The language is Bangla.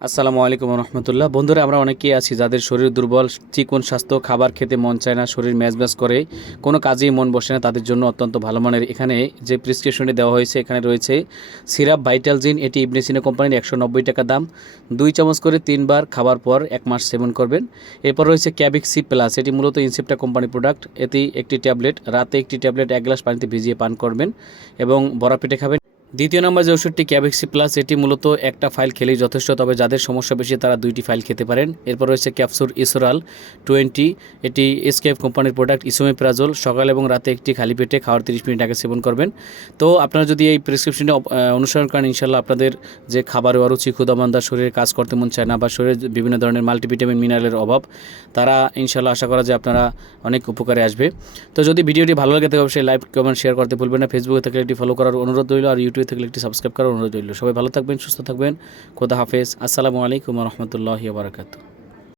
আসসালামু আলাইকুম রহমতুল্লাহ। বন্ধুরা, আমরা অনেকেই আছি যাদের শরীর দুর্বল, চিকন স্বাস্থ্য, খাবার খেতে মন চায় না, শরীর ম্যাচ ম্যাচ করে, কোনো কাজেই মন বসে না, তাদের জন্য অত্যন্ত ভালো মানের। এখানে যে প্রেসক্রিপশনে দেওয়া হয়েছে, এখানে রয়েছে সিরাপ, ভাইটাল জিন, এটি ইবনেসিনো কোম্পানির একশো নব্বই টাকা দাম। দুই চামচ করে তিনবার খাবার পর এক মাস সেবন করবেন। এরপর রয়েছে ক্যাবিক সি প্লাস, এটি মূলত ইনসেপ্টা কোম্পানির প্রোডাক্ট। এটি একটি ট্যাবলেট, রাতে একটি ট্যাবলেট এক গ্লাস পানিতে ভিজিয়ে পান করবেন এবং বড়া পেটে খাবেন। দ্বিতীয় নম্বর যে ওষুধটি ক্যাবেক্সি প্লাস এটি মূলত একটা ফাইল খেলেই যথেষ্ট, তবে যাদের সমস্যা বেশি তারা দুইটি ফাইল খেতে পারেন। এরপর রয়েছে ক্যাপসুর ইসোরাল টোয়েন্টি এটি এসকেপ কোম্পানির প্রোডাক্ট ইসোমেপ্রাজোল সকাল এবং রাতে একটি খালি পেটে খাওয়ার তিরিশ মিনিট আগে সেবন করবেন। তো আপনারা যদি এই প্রেসক্রিপশনটি অনুসরণ করেন ইনশাল্লাহ আপনাদের যে খাবারে অরুচি ক্ষুদামান্দা, শরীরে কাজ করতে মন চায় না বা শরীরে বিভিন্ন ধরনের মাল্টিভিটামিন মিনারেলের অভাব, তারা ইনশাল্লাহ আশা করা যায় আপনারা অনেক উপকারে আসবে। তো যদি ভিডিওটি ভালো লাগে তবে অবশ্যই লাইক কমেন্ট শেয়ার করতে ভুলবেন না। ফেসবুকে থাকলে একটি ফলো করার অনুরোধ রইল। আর ইউটিউবে থাকলে একটি সাবস্ক্রাইব করার অনুরোধ রইল। সবাই ভালো থাকবেন, সুস্থ থাকবেন। খোদা হাফেজ। আসসালামু আলাইকুম রহমতুল্লাহ বারাকাতু